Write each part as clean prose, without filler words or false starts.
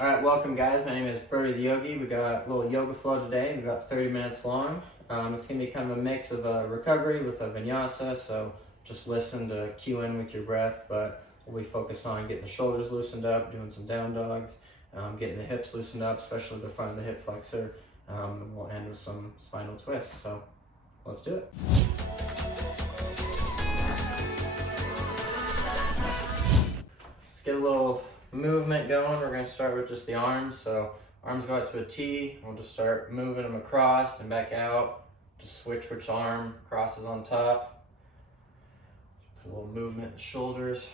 All right, welcome guys. My name is Brody the Yogi. We got a little yoga flow today. We got 30 minutes long. It's gonna be kind of a mix of recovery with a vinyasa. So just listen to cue in with your breath, but we'll be focused on getting the shoulders loosened up, doing some down dogs, getting the hips loosened up, especially the front of the hip flexor. And we'll end with some spinal twists. So let's do it. Let's get a little movement going. We're going to start with just the arms. So arms go out to a T. We'll just start moving them across and back out. Just switch which arm crosses on top. Put a little movement in the shoulders.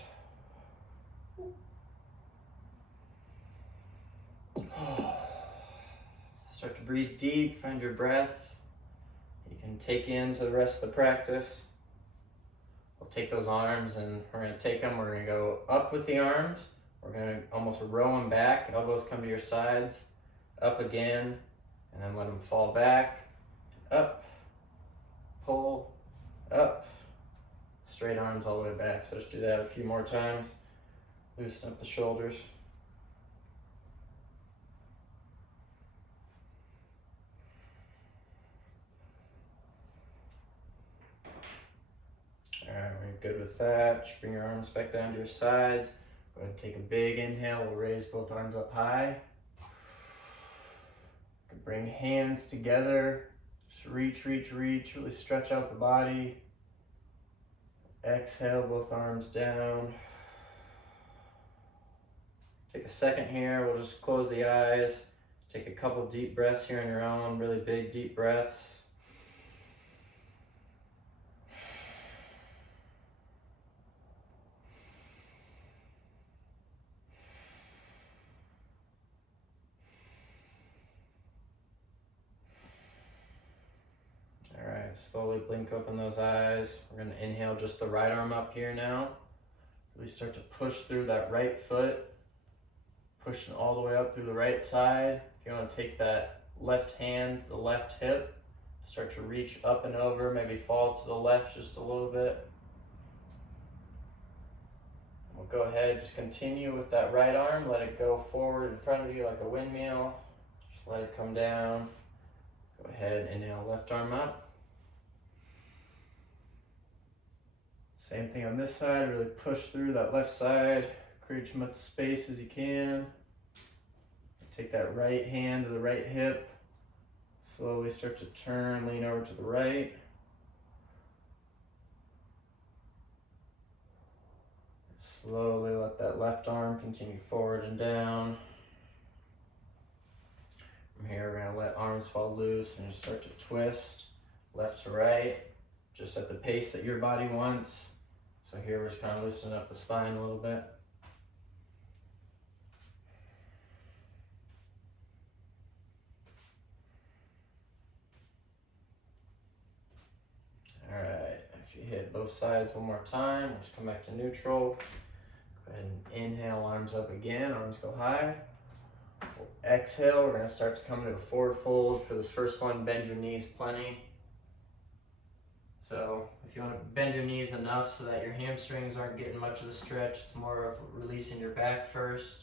Start to breathe deep, find your breath. You can take into the rest of the practice. We'll take those arms and we're going to take them. We're going to go up with the arms. We're going to almost row them back. Elbows come to your sides. Up again. And then let them fall back. Up. Pull. Up. Straight arms all the way back. So just do that a few more times. Loosen up the shoulders. Alright, we're good with that. Just bring your arms back down to your sides. Go ahead and take a big inhale. We'll raise both arms up high. Bring hands together. Just reach, reach, reach. Really stretch out the body. Exhale, both arms down. Take a second here. We'll just close the eyes. Take a couple deep breaths here on your own. Really big, deep breaths. Alright, slowly blink open those eyes. We're going to inhale just the right arm up here now. Really start to push through that right foot. Pushing all the way up through the right side. If you want to take that left hand to the left hip, start to reach up and over, maybe fall to the left just a little bit. We'll go ahead, just continue with that right arm. Let it go forward in front of you like a windmill. Just let it come down. Go ahead, inhale, left arm up. Same thing on this side, really push through that left side, create as much space as you can. Take that right hand to the right hip, slowly start to turn, lean over to the right. Slowly let that left arm continue forward and down. From here, we're going to let arms fall loose and just start to twist left to right, just at the pace that your body wants. So here, we're just kind of loosening up the spine a little bit. All right, if you hit both sides one more time, we'll just come back to neutral. Go ahead and inhale, arms up again, arms go high. We'll exhale, we're going to start to come into a forward fold. For this first one, bend your knees plenty. So if you want to bend your knees enough so that your hamstrings aren't getting much of the stretch, it's more of releasing your back first.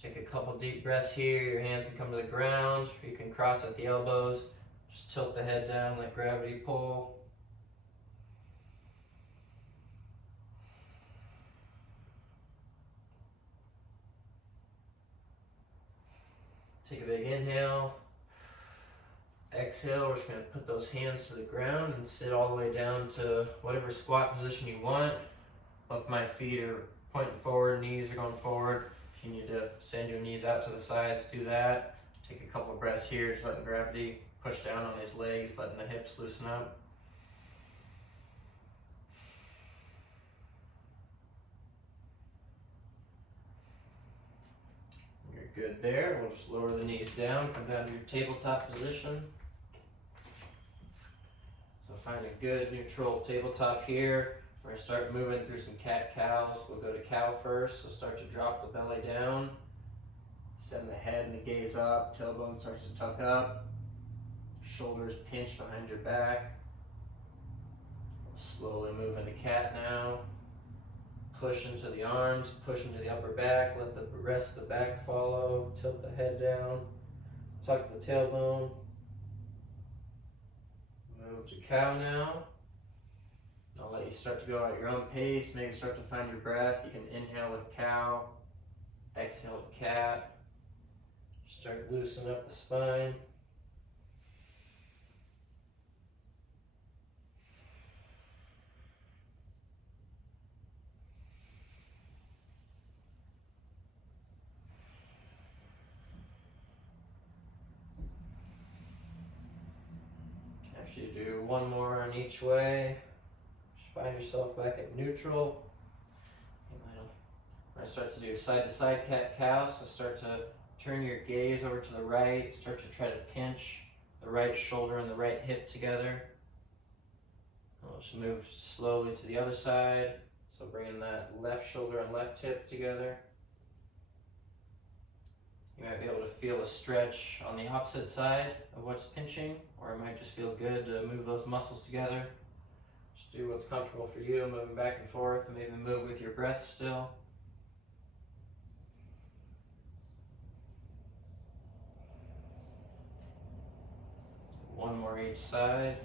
Take a couple deep breaths here. Your hands can come to the ground. You can cross at the elbows. Just tilt the head down, let gravity pull. Take a big inhale. Exhale, we're just going to put those hands to the ground and sit all the way down to whatever squat position you want. Both my feet are pointing forward, knees are going forward. If you need to send your knees out to the sides, do that. Take a couple of breaths here, just letting gravity push down on these legs, letting the hips loosen up. You're good there. We'll just lower the knees down, come down to your tabletop position. So find a good neutral tabletop here. We're going to start moving through some cat-cows. We'll go to cow first, so start to drop the belly down. Send the head and the gaze up, tailbone starts to tuck up. Shoulders pinch behind your back. Slowly move into cat now. push into the arms, push into the upper back, let the rest of the back follow, tilt the head down, tuck the tailbone. Move to cow now. I'll let you start to go at your own pace, maybe start to find your breath. You can inhale with cow, exhale with cat. Start loosening up the spine. After you do one more on each way, just find yourself back at neutral. When it starts to do side-to-side cat-cow, so start to turn your gaze over to the right, start to try to pinch the right shoulder and the right hip together. We'll just move slowly to the other side, so bringing that left shoulder and left hip together. You might be able to feel a stretch on the opposite side of what's pinching, or it might just feel good to move those muscles together. Just do what's comfortable for you, moving back and forth, and maybe move with your breath still. One more each side.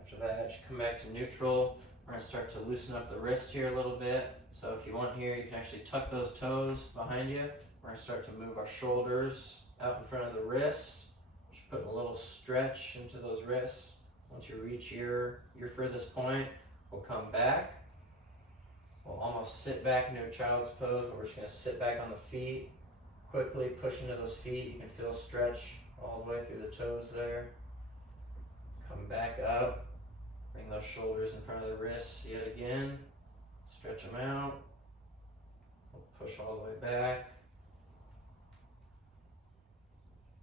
After that, you come back to neutral. We're gonna start to loosen up the wrist here a little bit. So if you want here, you can actually tuck those toes behind you. We're gonna start to move our shoulders out in front of the wrists. Just putting a little stretch into those wrists. Once you reach your furthest point, we'll come back. We'll almost sit back into a child's pose, but we're just gonna sit back on the feet. Quickly push into those feet. You can feel a stretch all the way through the toes there. Come back up. Bring those shoulders in front of the wrists yet again. Stretch them out. We'll push all the way back.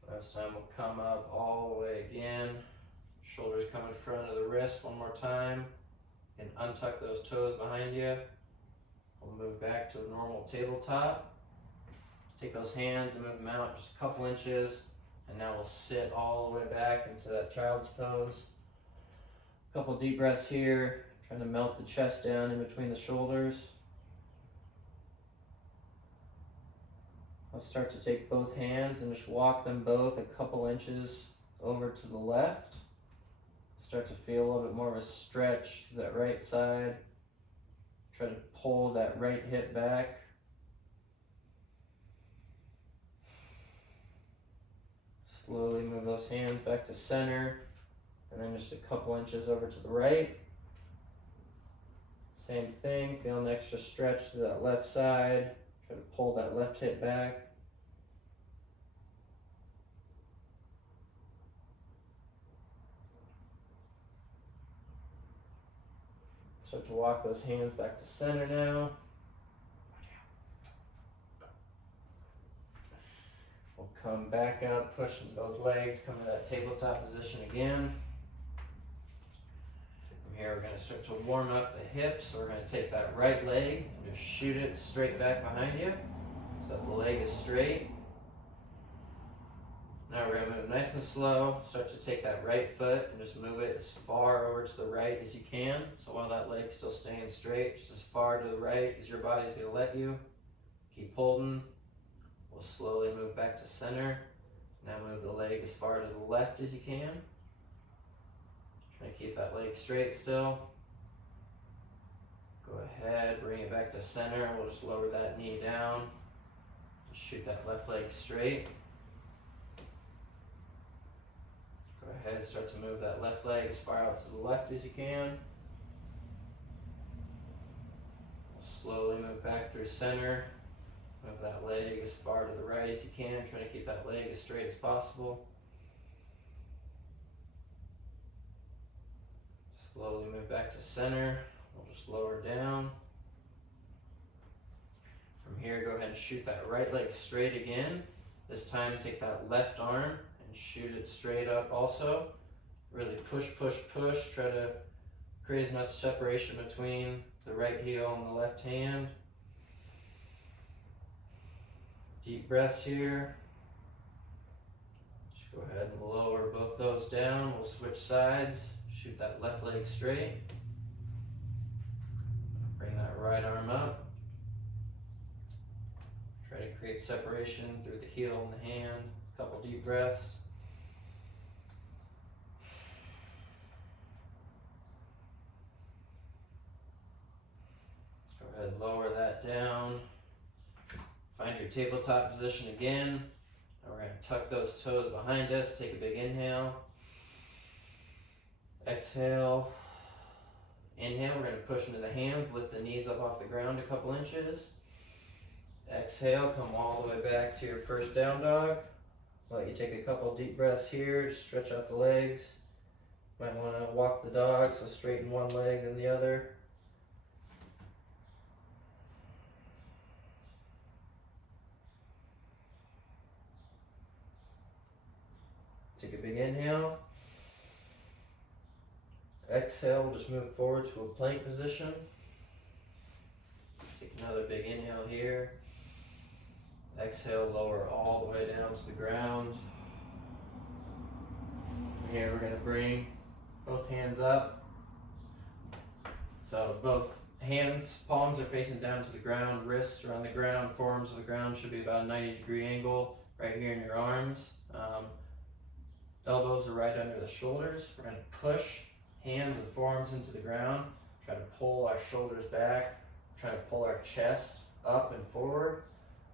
Last time we'll come up all the way again. Shoulders come in front of the wrist one more time. And untuck those toes behind you. We'll move back to a normal tabletop. Take those hands and move them out just a couple inches. And now we'll sit all the way back into that child's pose. A couple deep breaths here, trying to melt the chest down in between the shoulders. Let's start to take both hands and just walk them both a couple inches over to the left. Start to feel a little bit more of a stretch to that right side. Try to pull that right hip back. Slowly move those hands back to center, and then just a couple inches over to the right. Same thing, feel an extra stretch to that left side. Try to pull that left hip back. Start to walk those hands back to center now. We'll come back up, push into those legs, come to that tabletop position again. From here, we're going to start to warm up the hips. So we're going to take that right leg and just shoot it straight back behind you so that the leg is straight. Now we're going to move nice and slow. Start to take that right foot and just move it as far over to the right as you can. So while that leg's still staying straight, just as far to the right as your body's going to let you. Keep holding. We'll slowly move back to center. Now move the leg as far to the left as you can. Trying to keep that leg straight still. Go ahead, bring it back to center. We'll just lower that knee down. Shoot that left leg straight. Go ahead, start to move that left leg as far out to the left as you can. We'll slowly move back through center. Move that leg as far to the right as you can. Try to keep that leg as straight as possible. Slowly move back to center. We'll just lower down. From here, go ahead and shoot that right leg straight again. This time, take that left arm and shoot it straight up also. Really push, push, push. Try to create as much separation between the right heel and the left hand. Deep breaths here. Just go ahead and lower both those down. We'll switch sides. Shoot that left leg straight. right arm up. Try to create separation through the heel and the hand. A couple deep breaths. Go ahead, lower that down. Find your tabletop position again. Now we're going to tuck those toes behind us. Take a big inhale. Exhale. Inhale, we're going to push into the hands. Lift the knees up off the ground a couple inches. Exhale, come all the way back to your first down dog. Let you take a couple deep breaths here. Stretch out the legs. Might want to walk the dog, so straighten one leg then the other. Take a big inhale. Exhale, we'll just move forward to a plank position. Take another big inhale here. Exhale, lower all the way down to the ground. Here we're going to bring both hands up. So both hands, palms are facing down to the ground, wrists are on the ground, forearms on the ground, should be about a 90-degree angle right here in your arms. Elbows are right under the shoulders. We're going to push hands and forearms into the ground. Try to pull our shoulders back. Try to pull our chest up and forward.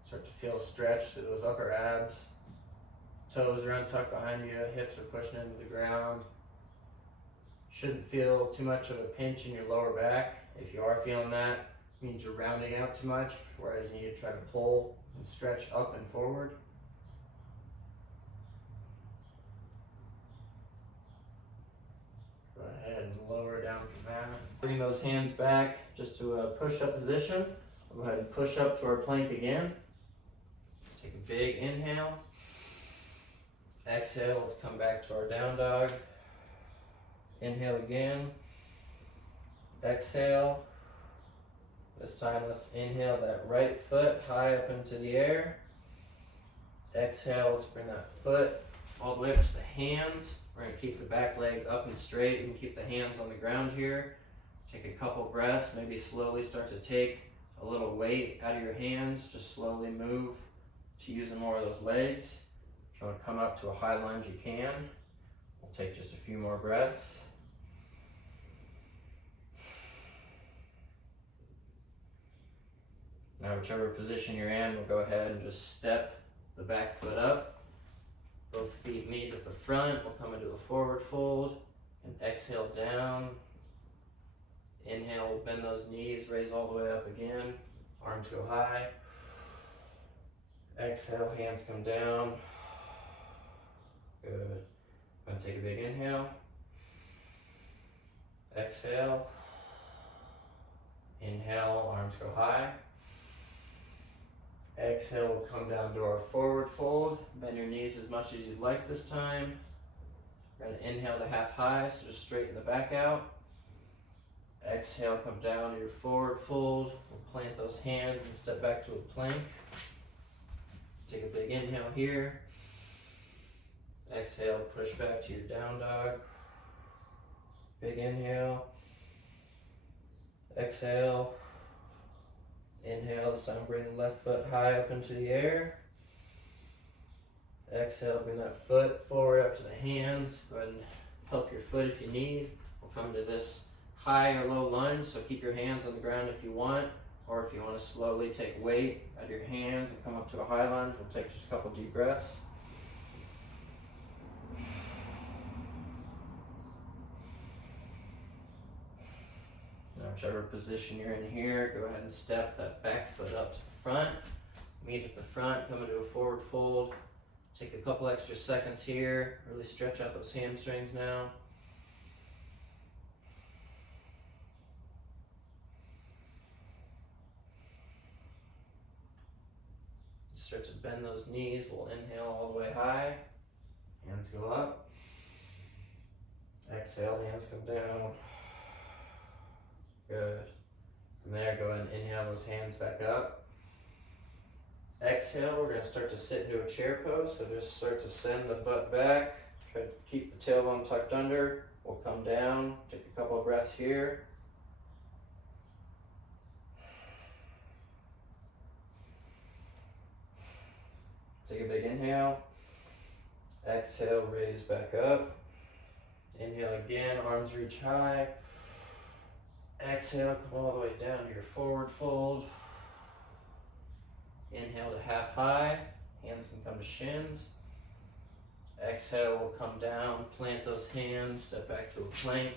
Start to feel stretch through those upper abs. Toes are untucked behind you. Hips are pushing into the ground. Shouldn't feel too much of a pinch in your lower back. If you are feeling that, it means you're rounding out too much, whereas you need to try to pull and stretch up and forward. Go ahead and lower down from that. Bring those hands back just to a push-up position. We'll go ahead and push up to our plank again. Take a big inhale. Exhale, let's come back to our down dog. Inhale again. Exhale. This time let's inhale that right foot high up into the air. Exhale, let's bring that foot all the way up to the hands. We're going to keep the back leg up and straight and keep the hands on the ground here. Take a couple breaths, maybe slowly start to take a little weight out of your hands. Just slowly move to using more of those legs. If you want to come up to a high lunge, you can. We'll take just a few more breaths. Now, whichever position you're in, we'll go ahead and just step the back foot up. Both feet meet at the front. We'll come into a forward fold and exhale down. Inhale, we'll bend those knees, raise all the way up again. Arms go high. Exhale, hands come down. Good. I'm going to take a big inhale. Exhale. Inhale, arms go high. Exhale, we'll come down to our forward fold. Bend your knees as much as you'd like this time. We're going to inhale to half high, so just straighten the back out. Exhale, come down to your forward fold. We'll plant those hands and step back to a plank. Take a big inhale here. Exhale, push back to your down dog. Big inhale. Exhale. Inhale, this time bring the left foot high up into the air. Exhale, bring that foot forward up to the hands. Go ahead and help your foot if you need. We'll come to this high or low lunge, so keep your hands on the ground if you want, or if you want to slowly take weight out of your hands and come up to a high lunge, we'll take just a couple deep breaths. Now, whichever position you're in here, go ahead and step that back foot up to the front. Meet at the front, come into a forward fold. Take a couple extra seconds here. Really stretch out those hamstrings now. Start to bend those knees. We'll inhale all the way high. Hands go up. Exhale, hands come down. Good. From there, go ahead and inhale those hands back up. Exhale, we're going to start to sit into a chair pose. So just start to send the butt back. Try to keep the tailbone tucked under. We'll come down. Take a couple of breaths here. Take a big inhale. Exhale, raise back up. Inhale again, arms reach high. Exhale, come all the way down to your forward fold. Inhale to half high, hands can come to shins. Exhale, we'll come down, plant those hands, step back to a plank.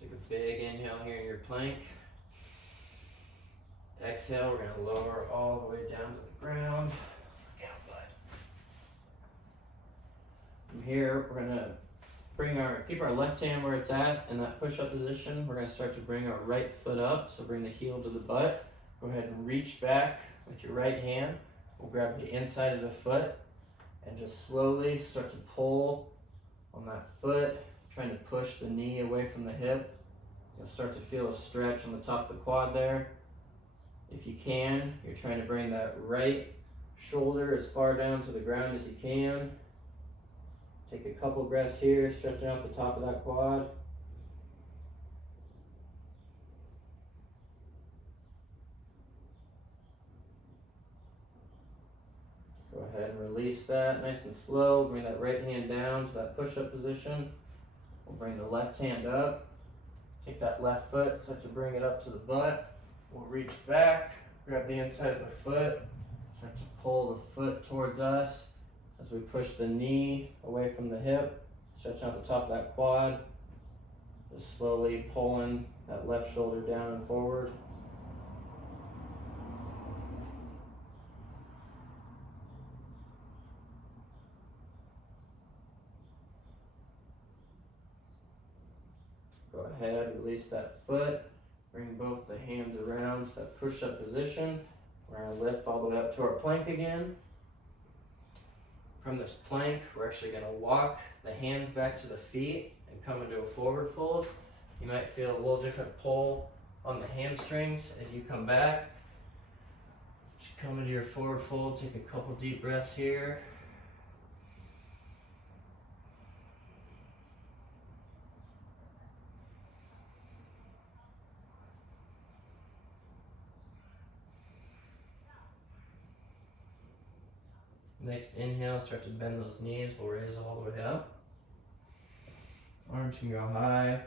Take a big inhale here in your plank. Exhale, we're gonna lower all the way down to the ground. Look out, bud. From here, we're gonna keep our left hand where it's at in that push-up position. We're gonna start to bring our right foot up, so bring the heel to the butt. Go ahead and reach back with your right hand. We'll grab the inside of the foot and just slowly start to pull on that foot, trying to push the knee away from the hip. You'll start to feel a stretch on the top of the quad there. If you can, you're trying to bring that right shoulder as far down to the ground as you can. Take a couple breaths here, stretching out the top of that quad. Go ahead and release that nice and slow. Bring that right hand down to that push-up position. We'll bring the left hand up. Take that left foot, start to bring it up to the butt. We'll reach back, grab the inside of the foot, start to pull the foot towards us as we push the knee away from the hip, stretch out the top of that quad, just slowly pulling that left shoulder down and forward. Go ahead, release that foot. Bring both the hands around to that push-up position. We're gonna lift all the way up to our plank again. From this plank, we're actually gonna walk the hands back to the feet and come into a forward fold. You might feel a little different pull on the hamstrings as you come back. Just come into your forward fold, take a couple deep breaths here. Next inhale, start to bend those knees. We'll raise all the way up. Arms can go high.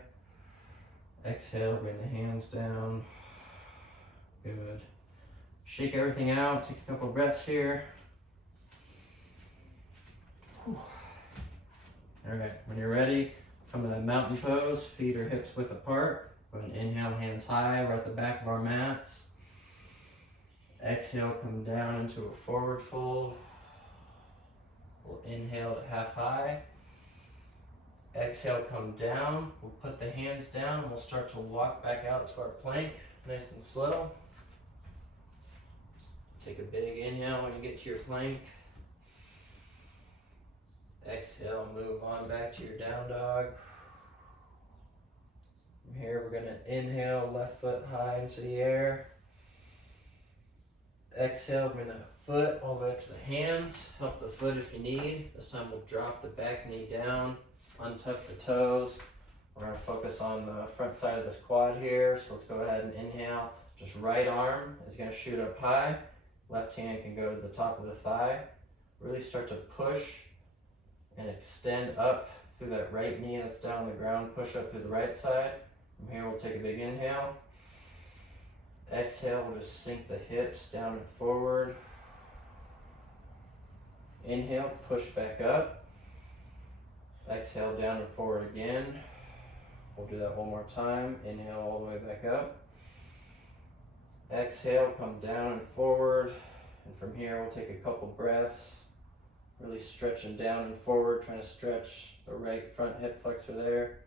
Exhale, bring the hands down. Good. Shake everything out. Take a couple breaths here. Whew. All right, when you're ready, come to that mountain pose. Feet or hips width apart. Go ahead and inhale, hands high. We're at the back of our mats. Exhale, come down into a forward fold. We'll inhale to half high. Exhale, come down. We'll put the hands down and we'll start to walk back out to our plank, nice and slow. Take a big inhale when you get to your plank. Exhale, move on back to your down dog. From here, we're gonna inhale, left foot high into the air. Exhale, bring that foot all the way up to the hands. Help the foot if you need. This time we'll drop the back knee down, untuck the toes. We're gonna focus on the front side of this quad here. So let's go ahead and inhale. Just right arm is gonna shoot up high. Left hand can go to the top of the thigh. Really start to push and extend up through that right knee that's down on the ground. Push up through the right side. From here, we'll take a big inhale. Exhale, we'll just sink the hips down and forward. Inhale, push back up. Exhale, down and forward again. We'll do that one more time. Inhale all the way back up. Exhale, come down and forward. And from here, we'll take a couple breaths. Really stretching down and forward, trying to stretch the right front hip flexor there.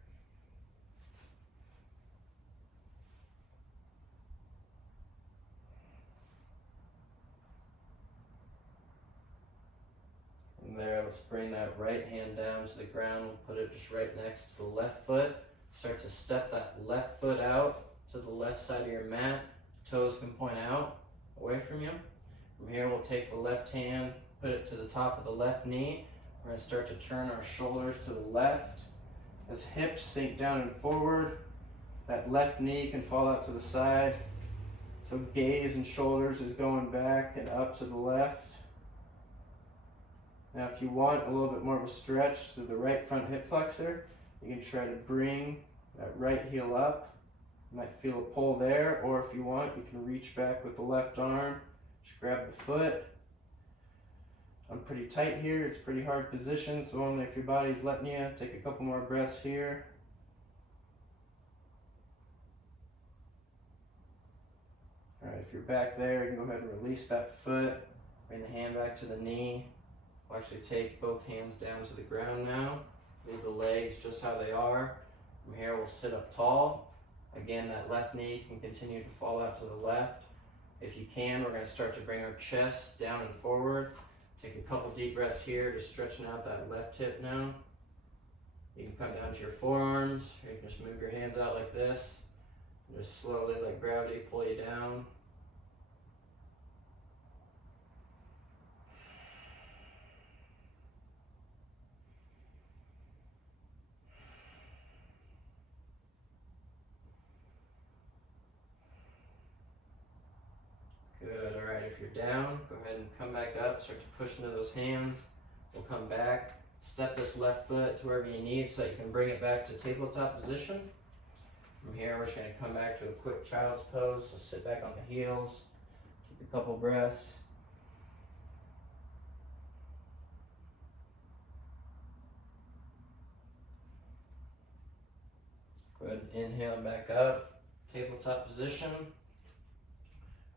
And there, let's bring that right hand down to the ground. We'll put it just right next to the left foot. Start to step that left foot out to the left side of your mat. Toes can point out, away from you. From here, we'll take the left hand, put it to the top of the left knee. We're gonna start to turn our shoulders to the left. As hips sink down and forward, that left knee can fall out to the side. So gaze and shoulders is going back and up to the left. Now if you want a little bit more of a stretch through the right front hip flexor, you can try to bring that right heel up. You might feel a pull there, or if you want, you can reach back with the left arm, just grab the foot. I'm pretty tight here, it's a pretty hard position, so only if your body's letting you. Take a couple more breaths here. Alright, if you're back there, you can go ahead and release that foot. Bring the hand back to the knee. We'll actually take both hands down to the ground now. Leave the legs just how they are. From here, we'll sit up tall. Again, that left knee can continue to fall out to the left. If you can, we're going to start to bring our chest down and forward. Take a couple deep breaths here, just stretching out that left hip now. You can come down to your forearms, or you can just move your hands out like this. And just slowly let gravity pull you down. Good, all right, if you're down, go ahead and come back up, start to push into those hands. We'll come back, step this left foot to wherever you need so you can bring it back to tabletop position. From here, we're just gonna come back to a quick child's pose, so sit back on the heels, take a couple breaths. Go ahead and inhale back up, tabletop position.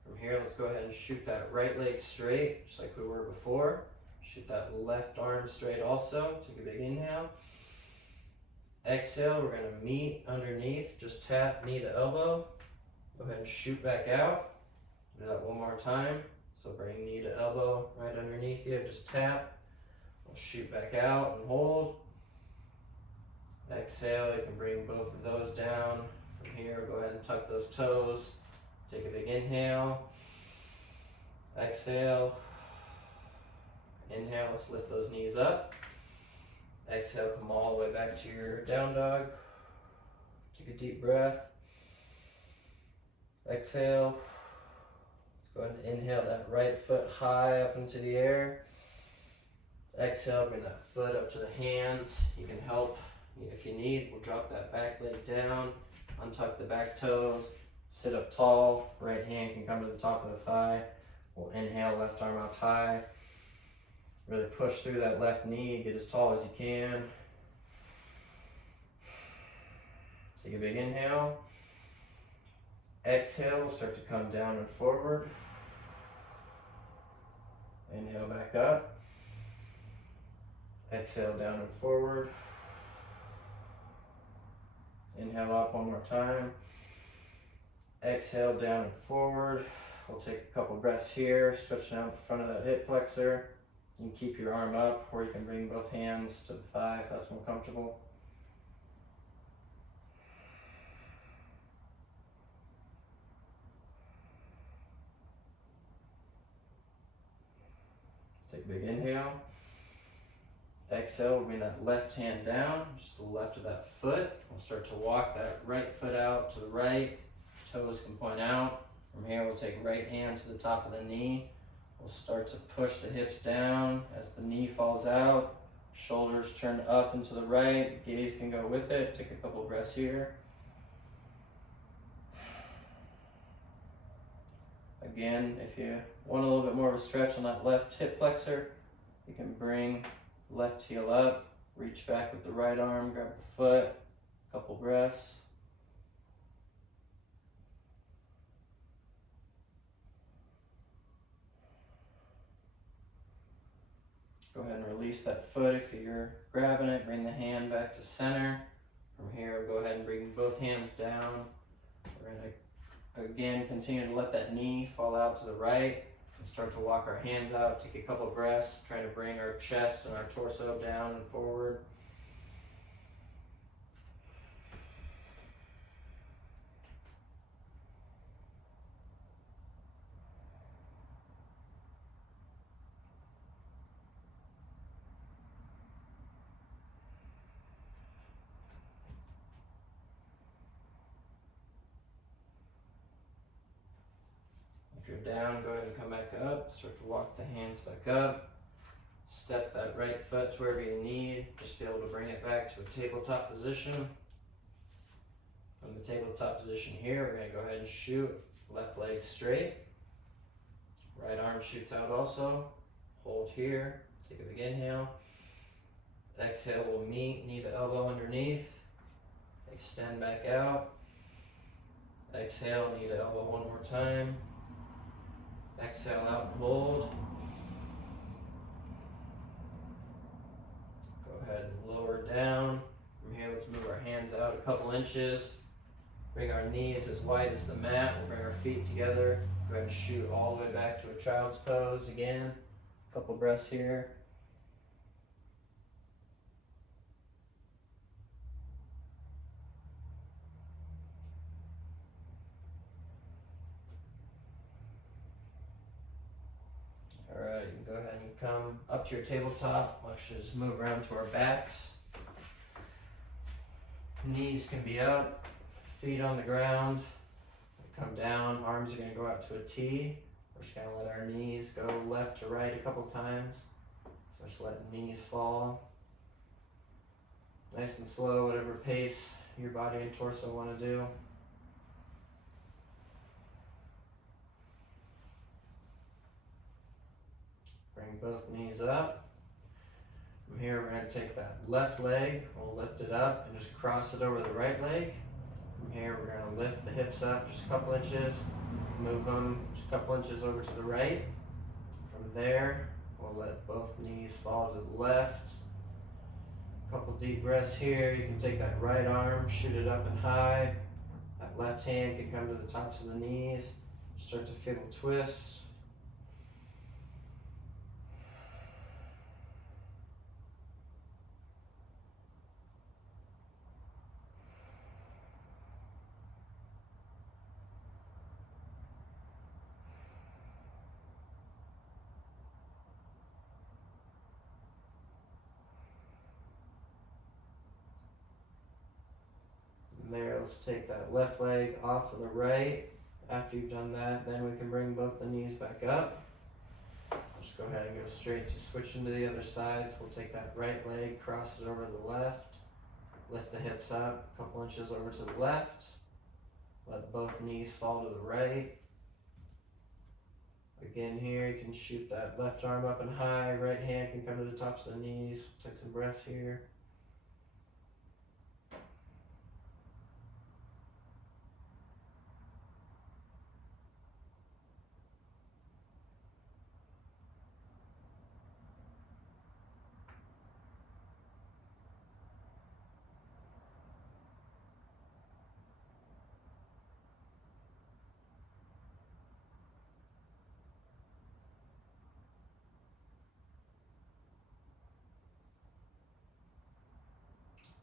From here, let's go ahead and shoot that right leg straight, just like we were before. Shoot that left arm straight also. Take a big inhale. Exhale, we're gonna meet underneath, just tap knee to elbow. Go ahead and shoot back out. Do that one more time. So bring knee to elbow right underneath you, just tap. We'll shoot back out and hold. Exhale, you can bring both of those down. From here, go ahead and tuck those toes. Take a big inhale. Exhale. Inhale, let's lift those knees up. Exhale, come all the way back to your down dog. Take a deep breath. Exhale. Let's go ahead and inhale that right foot high up into the air. Exhale, bring that foot up to the hands. You can help if you need. We'll drop that back leg down, untuck the back toes. Sit up tall, right hand can come to the top of the thigh. We'll inhale, left arm up high. Really push through that left knee, get as tall as you can. Take a big inhale. Exhale, we'll start to come down and forward. Inhale back up. Exhale, down and forward. Inhale up one more time. Exhale, down and forward. We'll take a couple breaths here, stretching out the front of that hip flexor. You can keep your arm up, or you can bring both hands to the thigh if that's more comfortable. Take a big inhale. Exhale, bring that left hand down, just to the left of that foot. We'll start to walk that right foot out to the right. Toes can point out. From here, we'll take right hand to the top of the knee. We'll start to push the hips down as the knee falls out. Shoulders turn up and to the right. Gaze can go with it. Take a couple breaths here. Again, if you want a little bit more of a stretch on that left hip flexor, you can bring left heel up, reach back with the right arm, grab the foot, couple breaths. Go ahead and release that foot if you're grabbing it, bring the hand back to center. From here, go ahead and bring both hands down. We're gonna, again, continue to let that knee fall out to the right and start to walk our hands out. Take a couple breaths, trying to bring our chest and our torso down and forward. If you're down, go ahead and come back up. Start to walk the hands back up. Step that right foot to wherever you need. Just be able to bring it back to a tabletop position. From the tabletop position here, we're going to go ahead and shoot. Left leg straight. Right arm shoots out also. Hold here. Take a big inhale. Exhale, we'll meet, knee to elbow underneath. Extend back out. Exhale, knee to elbow one more time. Exhale out and hold. Go ahead and lower down. From here, let's move our hands out a couple inches. Bring our knees as wide as the mat. We'll bring our feet together. Go ahead and shoot all the way back to a child's pose again. A couple breaths here. Alright, you can go ahead and come up to your tabletop. Let's just move around to our backs. Knees can be up, feet on the ground. Come down, arms are going to go out to a T. We're just going to let our knees go left to right a couple times. So just let the knees fall. Nice and slow, whatever pace your body and torso want to do. Bring both knees up. From here, we're going to take that left leg, we'll lift it up and just cross it over the right leg. From here, we're going to lift the hips up just a couple inches, move them just a couple inches over to the right. From there, we'll let both knees fall to the left. A couple deep breaths here. You can take that right arm, shoot it up and high. That left hand can come to the tops of the knees. Start to feel a twist. There, let's take that left leg off of the right. After you've done that, then we can bring both the knees back up. Just go ahead and go straight to switching to the other side. So we'll take that right leg, cross it over the left, lift the hips up a couple inches over to the left. Let both knees fall to the right. Again here, you can shoot that left arm up and high. Right hand can come to the tops of the knees. Take some breaths here.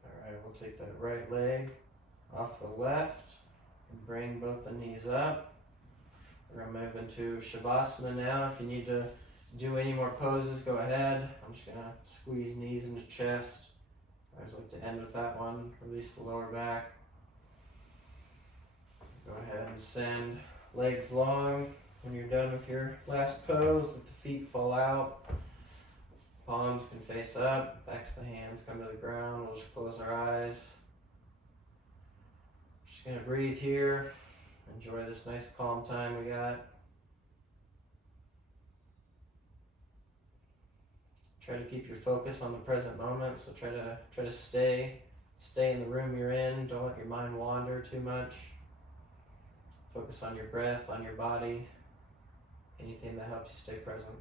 Alright, we'll take that right leg off the left and bring both the knees up. We're going to move into Shavasana now. If you need to do any more poses, go ahead. I'm just going to squeeze knees into chest. I always like to end with that one. Release the lower back. Go ahead and send legs long. When you're done with your last pose, let the feet fall out. Palms can face up, backs of the hands come to the ground. We'll just close our eyes. Just gonna breathe here. Enjoy this nice calm time we got. Try to keep your focus on the present moment. So try to stay in the room you're in. Don't let your mind wander too much. Focus on your breath, on your body. Anything that helps you stay present.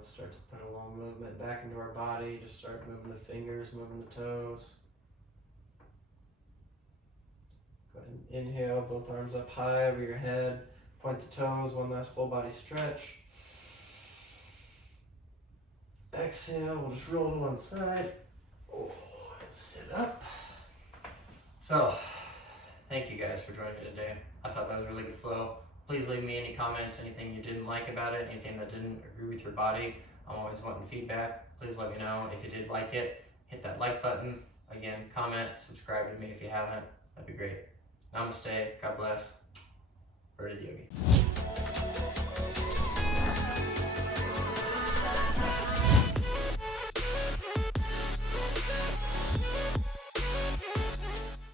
let's start to put a little movement back into our body. Just start moving the fingers, moving the toes. Go ahead and inhale, both arms up high over your head. Point the toes, one last full body stretch. Exhale, we'll just roll to one side. Oh, and sit up. So, thank you guys for joining me today. I thought that was a really good flow. Please leave me any comments, anything you didn't like about it, anything that didn't agree with your body. I'm always wanting feedback. Please let me know. If you did like it, hit that like button. Again, comment, subscribe to me if you haven't. That'd be great. Namaste. God bless. Bird of the Yogi.